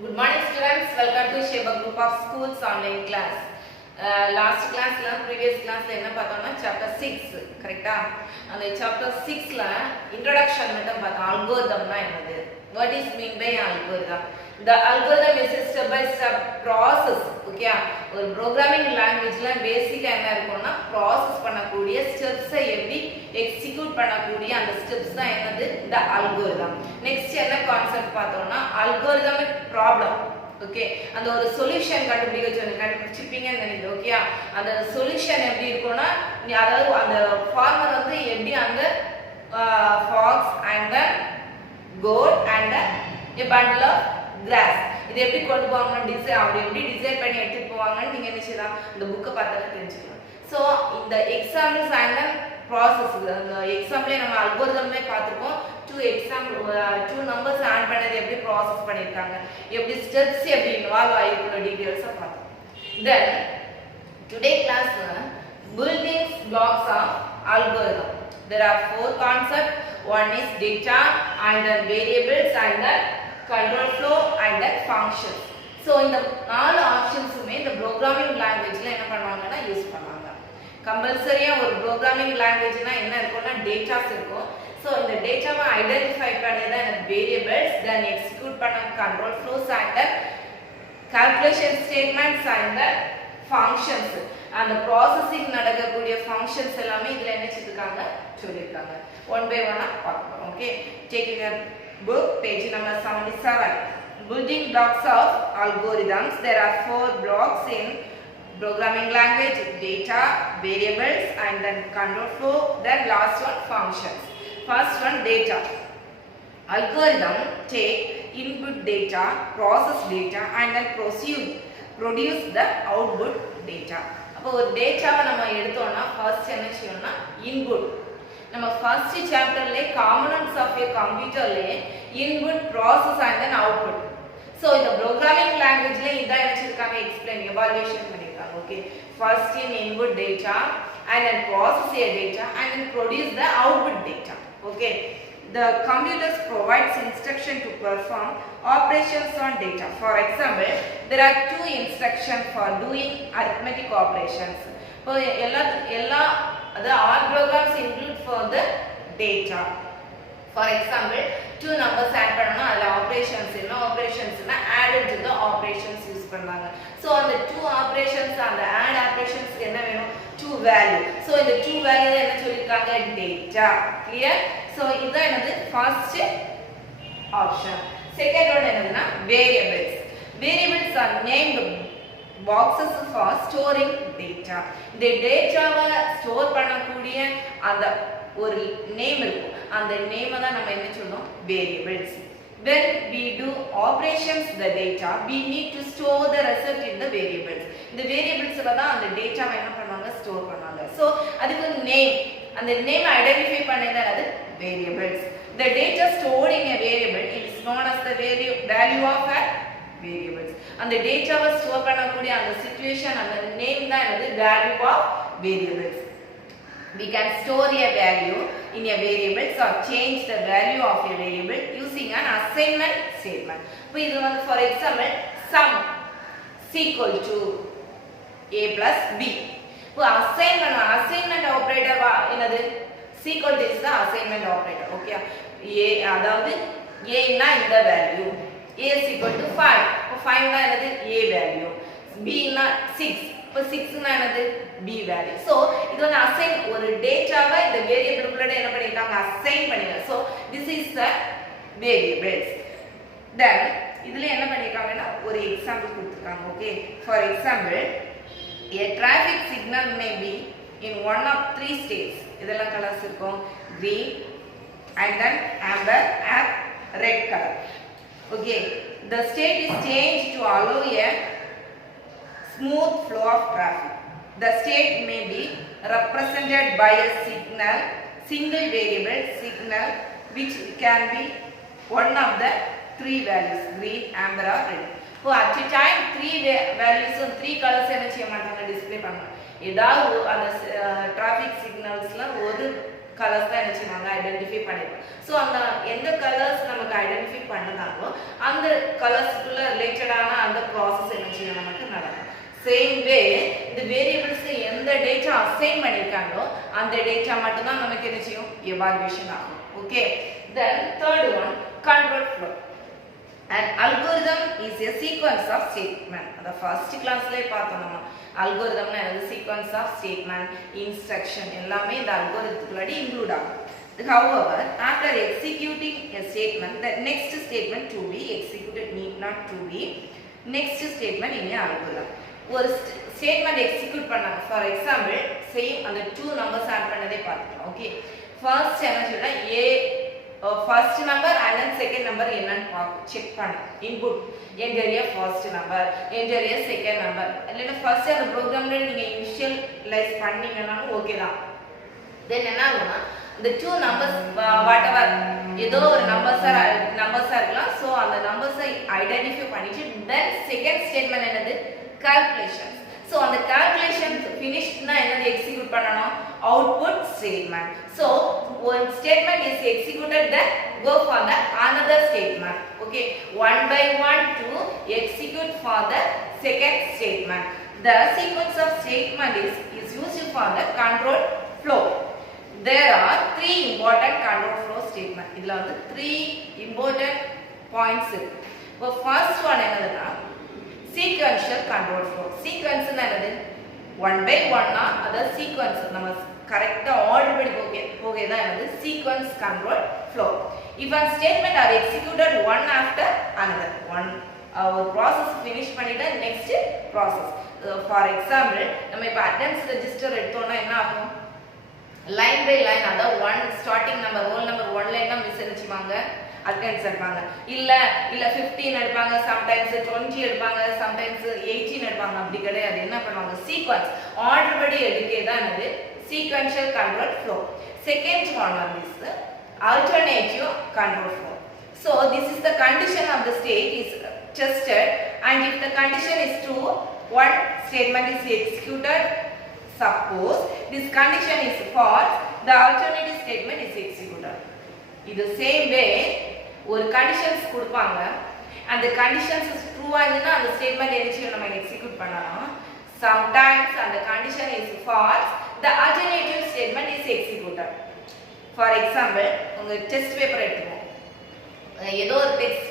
Good morning students, welcome to Sheba Group of Schools online class. Last class previous class என்ன பார்த்தோம்னா chapter 6 கரெக்ட்டா அந்த chapter 6ல introduction மட்டும் பார்த்தோம் algorithm என்னது what is mean by algorithm the algorithm is a step by step process okay ஒரு programming languageல பேசிக்கா என்ன இருக்கும்னா process பண்ணக்கூடிய steps எப்படி execute பண்ணக்கூடிய அந்த steps தான் என்னது the algorithm next என்ன கான்செப்ட் பார்த்தோம்னா algorithmic problem ஓகே அந்த ஒரு சொல்யூஷன் கண்டுபிடிச்சிருப்பீங்கன்னு நினைக்கிறேன் ஓகே அந்த சொல்யூஷன் எப்படி இருக்கும்னா அதாவது அந்த ஃபார்மர் வந்து எப்படி அந்த fox and goat and a bundle of grass இது எப்படி கொண்டு போவாங்கன்னு டிசைன் அவங்க எப்படி டிசைன் பண்ணி எடுத்துட்டு போவாங்கன்னு நீங்க என்ன செய்யலாம் இந்த புக்கை பார்த்தாலே தெரிஞ்சுக்கலாம் ஸோ இந்த எக்ஸாம்பிள்ஸ் அண்ட் ப்ராசஸ் அந்த எக்ஸாம்பிளே நம்ம அல்கோரிதம்லே பார்த்துருக்கோம் two numbers ஆட் பண்ணது எப்படி ப்ராசஸ் பண்ணிருக்காங்க எப்படி ஸ்டெப்ஸ் எப்படி இன்வால்வ் ஆயிருக்குற டீடைல்ஸை பார்த்தோம் then today classல building blocks of algorithm there are four concepts one is data and then variables and then control flow and then functions so இந்த நாலு ஆப்ஷன்ஸுமே இந்த ப்ரோக்ராமிங் லாங்குவேஜ்ல என்ன பண்ணுவாங்கன்னா யூஸ் பண்ணுவாங்க கம்பல்சரியா ஒரு ப்ரோக்ராமிங் லாங்குவேஜ்னா என்ன இருக்கும்னா டேட்டாஸ் இருக்கும் so இந்த டேட்டாவை ஐடென்டிஃபை பண்ணது அந்த வேரியபிள்ஸ் then எக்ஸிக்யூட் பண்ண control flows and calculation statements and functions அந்த ப்ராசசிங் நடக்கக்கூடிய ஃபங்க்ஷன்ஸ் எல்லாமே இதுல என்ன செஞ்சிருக்காங்க சொல்லிருக்காங்க one by one பார்க்கலாம் okay taking a book page number 77 building blocks of algorithms there are four blocks in programming language data variables and then control flow then last one functions first one data algorithm take input data process data and then produce the output data அப்போ ஒரு டேட்டாவை நம்ம எடுத்தோம்னா ஃபர்ஸ்ட் என்ன செய்யணும்னா இன்புட் நம்ம ஃபர்ஸ்ட் சாப்டர்ல components of a கம்ப்யூட்டர்ல input process and then output so இந்த ப்ரோகிராமிங் லாங்குவேஜ்ல இதான் என்ன செஞ்சிருக்காங்க எக்ஸ்பிளைன் எவாலுவேஷன் பண்ணிருக்காங்க okay first in input data and then process a data and then produce the output data okay the computers provides instruction to perform operations on data for example there are two instructions for doing arithmetic operations so எல்லா the all programs include for the data for example two numbers add பண்ணனும் அதுல operations என்ன operationsனா added to the operations use பண்ணாங்க so அந்த two operations அந்த add operations என்ன வேணும் two value so இந்த two value என்ன சொல்லிருக்காங்க data clear so இதான் என்னது first option second one என்னதுன்னா variables are named boxes for storing data இந்த டேட்டாவை ஸ்டோர் பண்ணக்கூடிய அந்த ஒரு நேம் இருக்கும் அந்த நேமை தான் நம்ம என்ன சொல்றோம் variables when we do operations the data we need to store the result in the variables இந்த variablesல தான் அந்த டேட்டாவை என்ன பண்ணுவாங்க ஸ்டோர் பண்ணுவாங்க so அதுக்கு நேம் அந்த நேம் ஐடென்டிஃபை பண்ணது அது variables the data stored in a variable is known as the value of a variables அந்த டேட்டாவை ஸ்டோர் பண்ணக்கூடிய அந்த சிச்சுவேஷன் அந்த நேம் தான் என்னது value of variables we can store a value in a variable or change the value of a variable using an assignment statement இப்போ இது வந்து for example sum is equal to a plus b இப்போ assignment operator என்னது is equal to is the assignment operator okay a அதாவது a னா இந்த value a is equal to 5 இப்போ 5 னா என்னது a வேல்யூ b னா 6 இப்போ 6 னா என்னது b வேல்யூ சோ இது வந்து அசைன் ஒரு டேட்டாவை இந்த வேரியபிளுக்குள்ள என்ன பண்ணிருக்காங்க அசைன் பண்ணிருக்காங்க so this is the variables then இதுல என்ன பண்ணிருக்காங்கன்னா ஒரு எக்ஸாம்பிள் கொடுத்திருக்காங்க okay for example a traffic signal may be in one of three states இதெல்லாம் கலர்ஸ் இருக்கும் green and then amber and red color okay the state is changed to allow a smooth flow of traffic the state may be represented by a single variable signal which can be one of the three values green amber or red so at a time three values and three colors என்ன செய்ய மாட்டாங்க டிஸ்ப்ளே பண்ணுவாங்க ஏதாவது அந்த traffic signalsல ஒரு கலர்ஸ் தான் என்ன செய்வாங்க ஐடென்டிஃபை பண்ணிடுவோம். ஸோ அந்த எந்த கலர்ஸ் நமக்கு ஐடென்டிஃபை பண்ணதாங்களோ அந்த கலர்ஸ்க்குள்ள ரிலேட்டடான அந்த ப்ராசஸ் என்ன செய்யும் நமக்கு நடக்கும். சேம் வே இந்த வேரியபிள்ஸ்க்கு எந்த டேட்டா அசைன் பண்ணியிருக்காங்களோ அந்த டேட்டா மட்டும்தான் நமக்கு என்ன செய்யும் எவாலுவேஷன் ஆகும். Okay, then third one control flow. An algorithm is a sequence of statement. The first class la பார்த்தோம் நம்ம algorithm னா அது sequence of statement, instruction எல்லாமே இந்த algorithmக்குள்ளடி include ஆகும். However, after executing a statement, the next statement to be executed need not to be next statement in an algorithm. ஒரு statement execute பண்ணாங்க. ஃபார் எக்ஸாம்பிள் சேம் அந்த 2 நம்பர்ஸ் ஆட் பண்ணதே பார்த்துக்கலாம். Okay, first என்ன சொல்றா a first number and then second number என்னன்னு check பண்ண input enter a first number enter a second number இல்லைன்னா ஃபர்ஸ்ட் அந்த ப்ரோக்ராம்ல நீங்க இனிஷியலைஸ் பண்ணீங்கன்னாலும் ஓகே தான். தென் என்ன ஆகும்னா இந்த 2 நம்பர்ஸ் வாட் எவர் ஏதோ ஒரு நம்பர்ஸா இருக்கலாம். ஸோ அந்த நம்பர்ஸை ஐடென்டிஃபை பண்ணிட்டு தென் செகண்ட் ஸ்டேட்மெண்ட் என்னது calculations. So on the calculations finished na enna execute pananum output statement. So one statement is executed, then go for the another statement. Okay, one by one to execute for the second statement. The sequence of statement is used for the control flow. There are 3 important control flow statement. idla vandu 3 important points irukku. So first one enadana sequential control flow. Sequence na enadhu 1 by 1 na adha sequence nama correct order padi pogeda enadhu sequence control flow. If a statement are executed one after another, one process finish பண்ணிட்ட next process. For example நம்ம இப்ப attendance register எடுத்தோம்னா என்ன ஆகும், line by line அத one starting number roll number 1 லைன் தான் மிஸ் பண்ணிச்சுவாங்க attendance எடுப்பாங்க. இல்ல 15 எடுப்பாங்க, sometimes 20 எடுப்பாங்க, sometimes 18 எடுப்பாங்க. அப்படி கிடையாது. என்ன பண்ணுவாங்க, சீக்வென்ஸ் ஆர்டர் படி எடுக்கே தான் என்னது sequential control flow. Second one on this alternative control flow. So this is the condition of the state is tested, and if the condition is true, one statement is executed. Suppose this condition is false, the alternative statement is executed. In the same way ஒரு conditions கொடுப்பாங்க, and the conditions is true ஆயினா அந்த statement என்ன நம்ம execute பண்ணலாம். Sometimes and the condition is false, the alternative statement is executed. For example உங்க test paper எடுத்துக்கோங்க, ஏதோ ஒரு டெஸ்ட்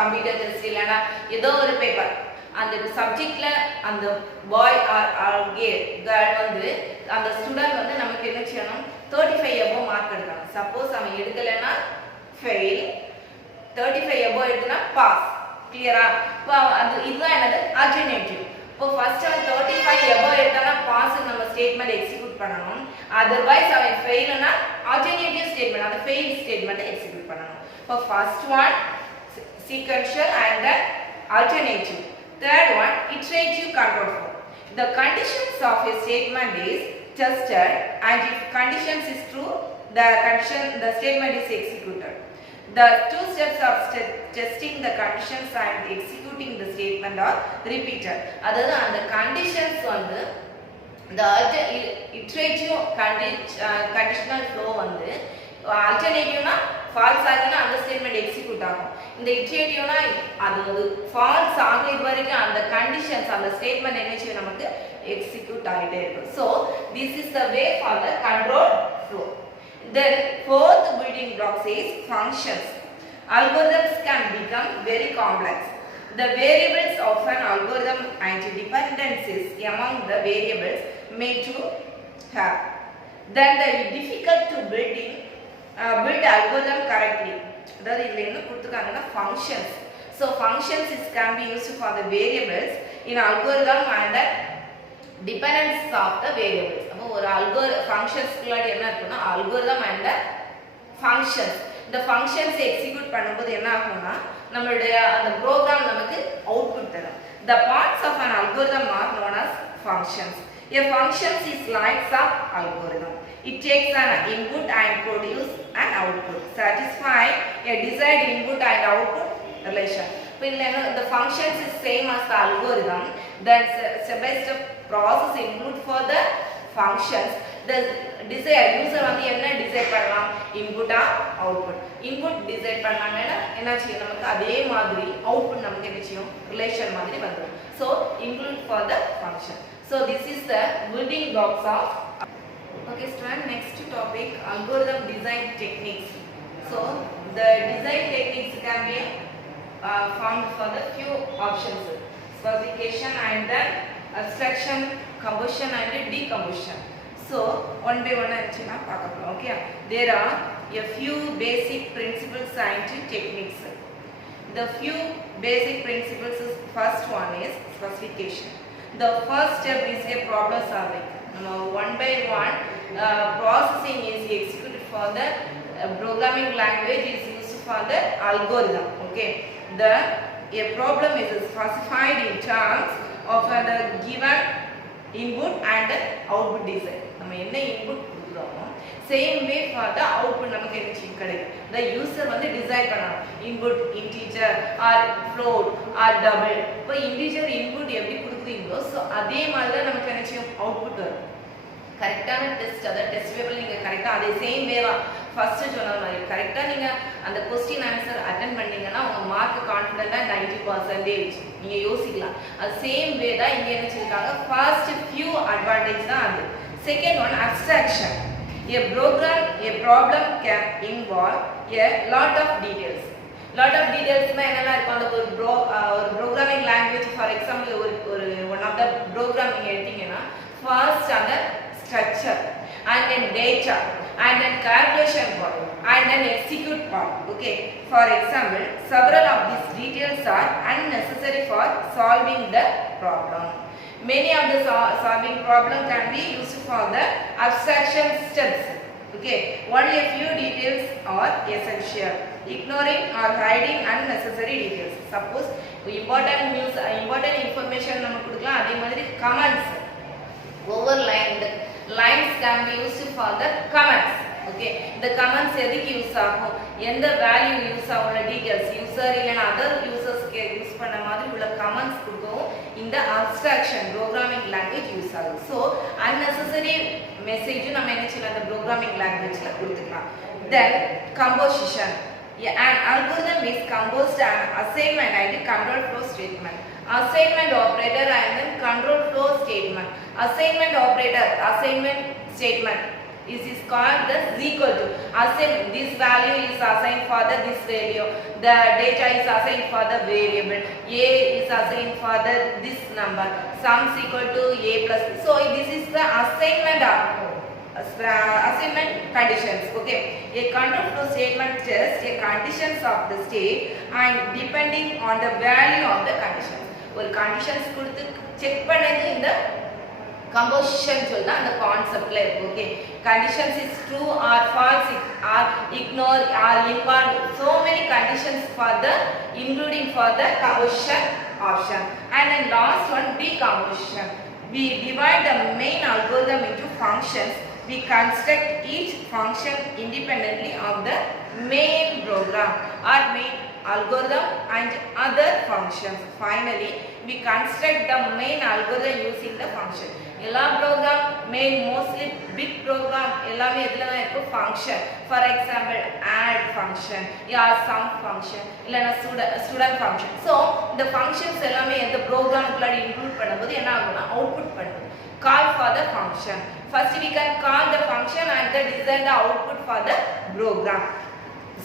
கம்ப்யூட்டர் டெஸ்ட் இல்லனா ஏதோ ஒரு பேப்பர், அந்த சப்ஜெக்ட்ல அந்த பாய் ஆர் கேர்ள் வந்து அந்த ஸ்டூடண்ட் வந்து நமக்கு என்ன செய்யணும் 35 above மார்க் எடுக்கணும். சப்போஸ் அவன் எடுக்கலனா ஃபெயில், 35 above எடுத்தனா பாஸ். கிளியரா? இப்போ அது இதுதான் என்னது ஆல்டர்னேட்டிவ். இப்போ ஃபர்ஸ்ட் அவன் 35 above எடுத்தனா பாஸ் நம்ம ஸ்டேட்மெண்ட் எக்ஸிக்யூட் பண்ணனும். அதர்வைஸ் அவன் ஃபெயில்னா ஆல்டர்னேட்டிவ் ஸ்டேட்மெண்ட் அந்த ஃபெயில் ஸ்டேட்மெண்ட் எக்ஸிக்யூட் பண்ணனும். இப்போ first one sequential and then alternative. Third one iterative control flow. The conditions of a statement is tested, and if conditions is true, the statement is executed. The two steps of testing the conditions and executing the statement are repeated. Adha and the conditions வந்து the iterative conditional flow வந்து alternative na false ஆகினா அந்த statement execute ஆகும். இந்த இட்டரேட்டிவ்னா அது ஃபால்ஸ் ஆகிற வரைக்கும் அந்த கண்டிஷன்ஸ் அந்த ஸ்டேட்மெண்ட் என்ன செய்யும் நமக்கு எக்ஸிக்யூட் ஆகிட்டே இருக்கும். So this is the way for the control flow. Then fourth building block says functions. Algorithms can become very complex. The variables of an algorithm and dependencies among the variables may to have. Then they are difficult to build algorithm correctly. அதாவது இதுல என்ன கொடுத்துருக்காங்கன்னா functions. So functions can be used for the variables in algorithm and the dependence of the variables. அப்போ ஒரு functions குள்ளாடி என்ன இருக்குன்னா algorithm and the functions. இந்த functions எக்ஸிக்யூட் பண்ணும்போது என்ன ஆகும்னா நம்மளுடைய அந்த program நமக்கு அவுட்புட் தரும். The parts of an algorithm are known as functions. A function is like some algorithm. It takes an input and produce an output, satisfy a desired input and output relation. When the functions is same as the algorithm, then step by step process include for the functions. The desire user வந்து என்ன டிசைட் பண்ணலாம், இன்புட்டா output. Input decide பண்ணாங்கன்னா என்னாச்சு, நமக்கு அதே மாதிரி அவுட்புட் நமக்கு என்ன செய்யும், ரிலேஷன் மாதிரி வந்துடும். So include for the function. So this is the building blocks of. Okay student, next topic, algorithm design techniques. So the design techniques can be found for the few options: specification and then abstraction, combustion and decomposition. So one by one actually na paakapolam. Okay, there are a few basic principles and techniques. The few basic principles is, first one is specification. The first step is a problem solving. One by one processing is executed for the programming language is used for the algorithm. Okay, a problem is specified in terms of the given input and the output design. நம்ம என்ன input கொடுக்குறோமோ same way for the output நமக்கு என்ன கிடைக்கும். the user வந்து decide பண்ணணும், input integer or float or double. இப்போ integer input எப்படி கொடுக்குறீங்களோ ஸோ அதே மாதிரி தான் நமக்கு என்ன செய்யும், அவுட்புட் வரும். கரெக்டான டெஸ்ட், அதாவது டெஸ்ட் பேப்பர் நீங்கள் கரெக்டாக அதே சேம் வேவா ஃபஸ்ட்டு சொன்ன மாதிரி கரெக்டாக நீங்கள் அந்த கொஸ்டின் ஆன்சர் அட்டன் பண்ணீங்கன்னா உங்கள் மார்க் கான்ஃபிடென்ட்டாக 90% நீங்கள் யோசிக்கலாம். அது சேம் வே தான் இங்கே என்ன சொல்லியிருக்காங்க. ஃபர்ஸ்ட் ஃபியூ அட்வான்டேஜ் தான் அது. Second one abstraction. A problem can involve a lot of details. Lot of details னா என்னெல்லாம் இருக்கும், அந்த ஒரு ப்ரோக்ராமிங் லாங்குவேஜ் ஃபார் எக்ஸாம்பிள் ஒரு ஒன் ஆஃப் த ப்ரோக்ராம் நீங்கள் எடுத்தீங்கன்னா ஃபர்ஸ்ட் அந்த structure and then data and then calculation part and then execute part. Okay, for example, several of these details are unnecessary for solving the problem. Many of the solving problem can be used for the abstraction steps. Okay, only a few details are essential. Ignoring or hiding unnecessary details. Suppose important news, important information நம்ம கொடுக்கலாம். அதே மாதிரி comments, overlined lines can be used for the comments. Okay, the comments எதுக்கு யூஸ் ஆகும், எந்த value use ஆகும்ல details user இல்லைன்னா அதர் யூசர்ஸ்க்கு யூஸ் பண்ண மாதிரி உள்ள கமெண்ட்ஸ் கொடுக்கவும் இந்த அப்ஸ்ட்ராக்ஷன் ப்ரோக்ராமிங் லாங்குவேஜ் யூஸ் ஆகும். ஸோ அன்னெசரி மெசேஜும் நம்ம என்ன செய்யலாம், அந்த ப்ரோக்ராமிங் லாங்குவேஜில் கொடுத்துக்கலாம். தென் composition. An algorithm is composed an assignment and control flow statement. Assignment operator and then control flow statement. Assignment operator, assignment statement is called the equal to. This value is assigned for this value. The data is assigned for the variable. A is assigned for this number. Sums equal to A plus. So this is the assignment conditions. Okay, a control flow statement tests a conditions of the state and depending on the value of the conditions. ஒரு conditions கொடுத்து செக் பண்ணது இந்த composition சொல்ல அந்த கான்செப்ட்ல இருக்கு. Okay, conditions is true or false or ignore or invalid, so many conditions for the including for the composition option. And then last one, decomposition. We divide the main algorithm into functions. We construct each function independently of the main program or main algorithm and other functions. Finally, we construct the main algorithm using the function. எல்லா program main mostly big program எல்லாமே எதில் தான் இருக்கும், function. For example add function யார் sum function இல்லைன்னா student function. So இந்த functions எல்லாமே எந்த ப்ரோக்ராமுக்குள்ளாடி இன்க்ளூட் பண்ணும்போது என்ன ஆகும்னா அவுட்புட் பண்ணுது. Call for the function. First we can call the function and then design the output for the program.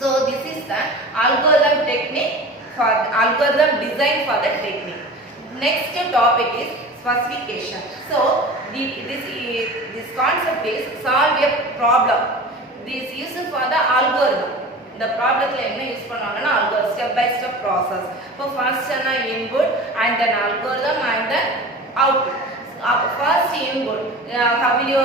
So this is the algorithm technique for algorithm design for the technique. Next topic is specification. So this concept is solve a problem. This is used for the algorithm. The problem la enna use பண்ணுவாங்கன்னா algorithm, step by step process. For first input and then algorithm and then output. First input, how will you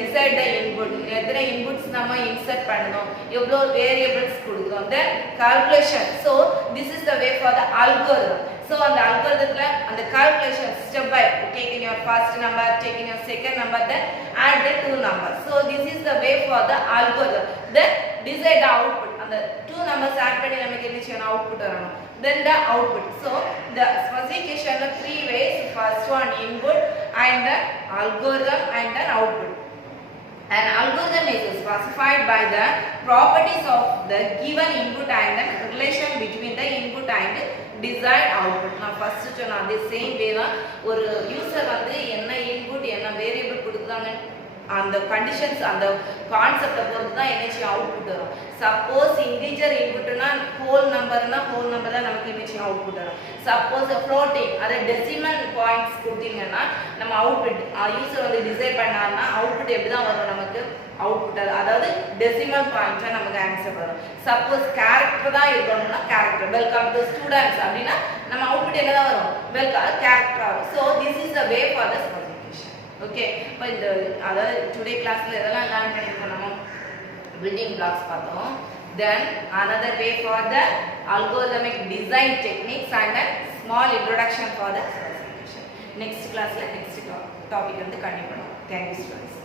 decide the input, எத்தனை inputs நம்ம insert பண்ணணும், எவ்வளோ variables கொடுக்கணும், then calculation. So this is the way for the algorithm. So on the algorithm and the calculation step by taking your first number, taking your second number, then add the two numbers. So this is the way for the algorithm. Then decide the output. And the two numbers add பண்ணி நமக்கு என்ன செய்யணும், output வரணும். Then the output. So the specification the three ways. First one input and then algorithm and then output. An algorithm is specified by the properties of the given input and the relation between the input and desired output. நான் ஃபர்ஸ்ட் சொன்ன அதே same way தான். ஒரு யூசர் வந்து என்ன இன்புட் என்ன வேரியபிள் கொடுக்குறாங்க அந்த கண்டிஷன்ஸ் அந்த கான்செப்டை பொறுத்து தான் என்னச்சு அவுட்புட் வரும். சப்போஸ் இன்டிஜர் இன்புட்னா ஹோல் நம்பர்னா ஹோல் நம்பர் தான் நமக்கு என்னச்சு அவுட்புட் வரும். சப்போஸ் ஃப்ளோட்டிங் அதை டெசிமல் பாயிண்ட்ஸ் கொடுத்தீங்கன்னா நம்ம அவுட்புட் யூசர் வந்து டிசைட் பண்ணாருன்னா அவுட்புட் எப்படி தான் வரும் நமக்கு அவுட்புட் அதாவது டெசிமல் பாயிண்ட்ஸாக நமக்கு ஆன்சர் வரும். சப்போஸ் கேரக்டர் தான் இருக்கணும்னா கேரக்டர் வெல்கம் டு ஸ்டூடெண்ட்ஸ் அப்படின்னா நம்ம அவுட்புட் என்ன தான் வரும் வெல்கம் கேரக்டர் வரும். So this is the way for the specification. Okay, இப்போ இந்த அதாவது டுடே கிளாஸ்ல எதெல்லாம் லேர்ன் பண்ணியிருக்கோம் நம்ம பில்டிங் பிளாக்ஸ் பார்த்தோம். தென் another way for the algorithmic design techniques and a small introduction for the specification. Next classல next topic வந்து கண்டினியூ பண்ணுவோம். Thank you students.